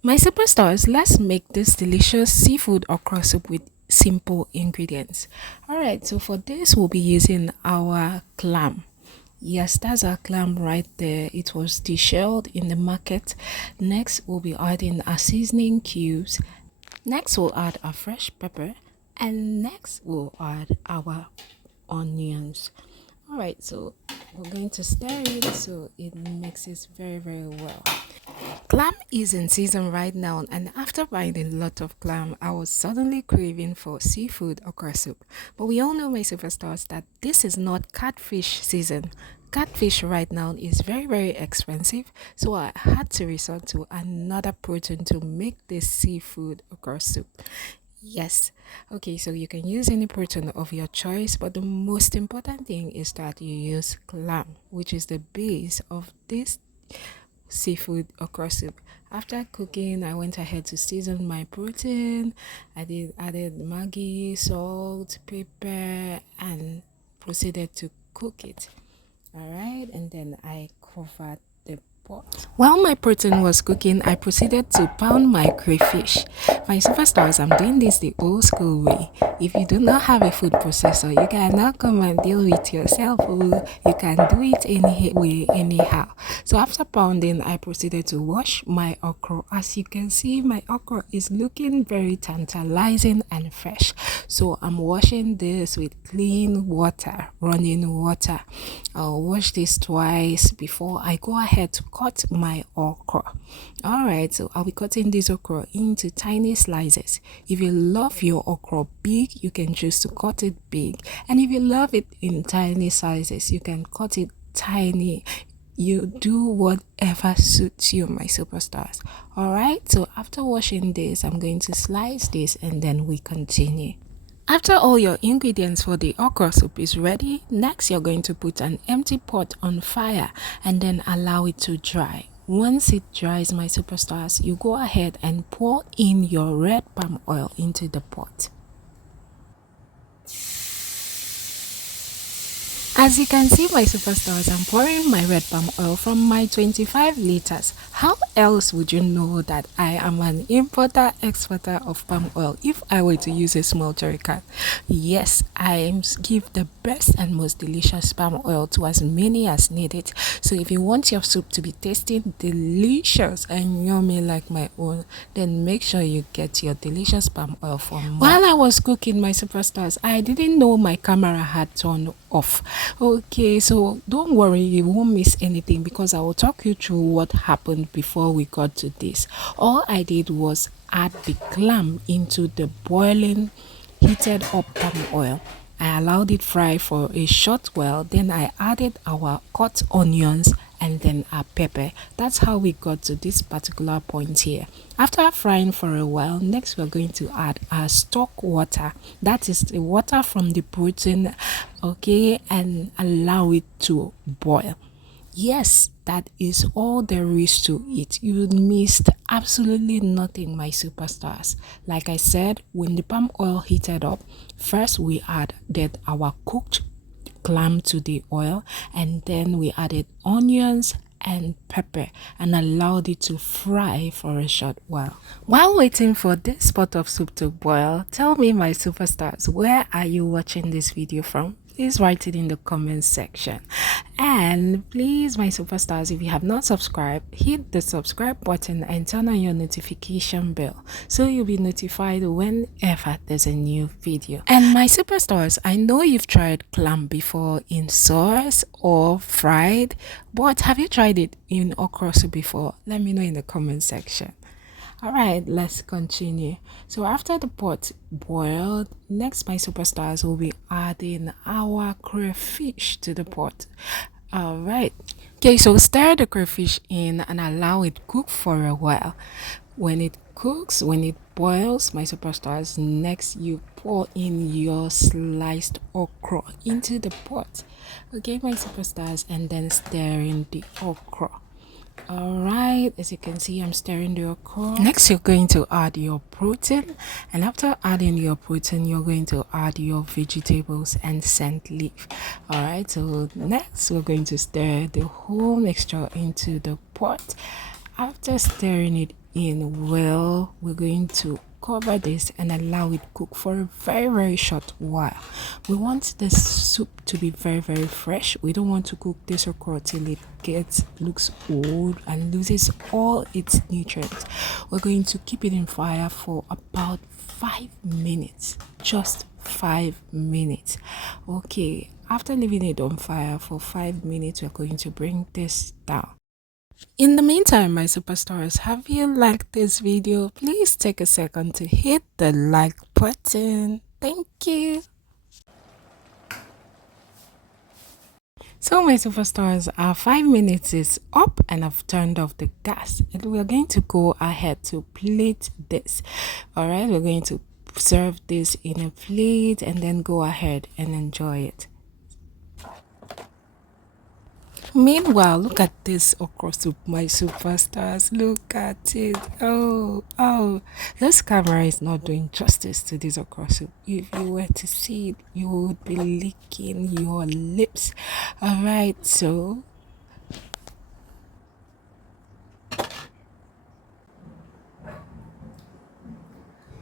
My superstars, let's make this delicious seafood okra soup with simple ingredients. Alright, so for this, we'll be using our clam. Yes, that's our clam right there. It was deshelled in the market. Next, we'll be adding our seasoning cubes. Next, we'll add our fresh pepper. And next, we'll add our onions. Alright, so we're going to stir it so it mixes very, very well. Clam is in season right now, and after buying a lot of clam, I was suddenly craving for seafood okra soup. But we all know, my superstars, that this is not catfish season. Catfish right now is very, very expensive, so I had to resort to another protein to make this seafood okra soup. Yes. Okay, so you can use any protein of your choice, but the most important thing is that you use clam, which is the base of this seafood okra soup. After cooking, I went ahead to season my protein. I did added Maggi, salt, pepper, and proceeded to cook it. All right, and then I covered the pot. While my protein was cooking, I proceeded to pound my crayfish. My superstars, I'm doing this the old school way. If you do not have a food processor, you cannot come and deal with yourself. Oh, you can do it any way, anyhow. So after pounding, I proceeded to wash my okra. As you can see, my okra is looking very tantalizing and fresh. So I'm washing this with clean water, running water. I'll wash this twice before I go ahead to cut my okra. Alright, so I'll be cutting this okra into tiny slices. If you love your okra big, you can choose to cut it big. And if you love it in tiny sizes, you can cut it tiny. You do whatever suits you, my superstars. Alright, so after washing this, I'm going to slice this and then we continue. After all your ingredients for the okra soup is ready, next you're going to put an empty pot on fire and then allow it to dry. Once it dries, my superstars, you go ahead and pour in your red palm oil into the pot. As you can see, my superstars, I'm pouring my red palm oil from my 25 liters. How else would you know that I am an importer exporter of palm oil if I were to use a small jerry can? Yes, I give the best and most delicious palm oil to as many as need it. So if you want your soup to be tasting delicious and yummy like my own, then make sure you get your delicious palm oil from me. While I was cooking, my superstars, I didn't know my camera had turned off. Okay, so don't worry, you won't miss anything because I will talk you through what happened before we got to this. All I did was add the clam into the boiling heated up palm oil. I allowed it fry for a short while, then I added our cut onions and then our pepper. That's how we got to this particular point here. After frying for a while, next we're going to add our stock water. That is the water from the protein, okay, and allow it to boil. Yes, that is all there is to it. You missed absolutely nothing, my superstars. Like I said, when the palm oil heated up, first we added our cooked clam to the oil, and then we added onions and pepper and allowed it to fry for a short while. While waiting for this pot of soup to boil, tell me, my superstars, where are you watching this video from? Please write it in the comment section. And please, my superstars, if you have not subscribed, hit the subscribe button and turn on your notification bell so you'll be notified whenever there's a new video. And my superstars, I know you've tried clam before in sauce or fried, but have you tried it in okra soup before? Let me know in the comment section. All right, let's continue. So after the pot boiled, next, my superstars, will be adding our crayfish to the pot. All right. Okay, so stir the crayfish in and allow it cook for a while. When it cooks, when it boils, my superstars, next you pour in your sliced okra into the pot. Okay, my superstars, and then stir in the okra. All right, as you can see, I'm stirring the okra. Next, you're going to add your protein, and after adding your protein, you're going to add your vegetables and scent leaf. All right, so next we're going to stir the whole mixture into the pot. After stirring it in well. We're going to cover this and allow it cook for a very short while. We want the soup to be very fresh. We don't want to cook this okra till it looks old and loses all its nutrients. We're going to keep it in fire for about 5 minutes, just 5 minutes. Okay, after leaving it on fire for 5 minutes, we're going to bring this down. In the meantime, my superstars, have you liked this video? Please take a second to hit the like button. Thank you. So my superstars, our 5 minutes is up and I've turned off the gas, and we're going to go ahead to plate this. All right, we're going to serve this in a plate and then go ahead and enjoy it. Meanwhile, look at this okra soup, my superstars. Look at it. Oh, this camera is not doing justice to this okra soup. If you were to see it, you would be licking your lips. All right, so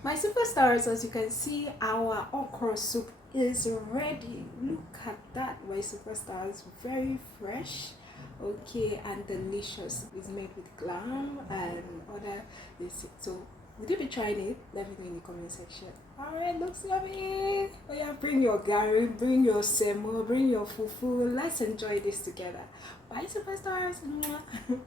my superstars, as you can see, our okra soup is ready. Look at that, my superstars. Very fresh, okay, and delicious. It's made with clam and other this. So would you be trying it? Let me know in the comment section. Alright, looks yummy. Oh yeah, bring your gari, bring your semo, bring your fufu. Let's enjoy this together. Bye superstars. Mwah.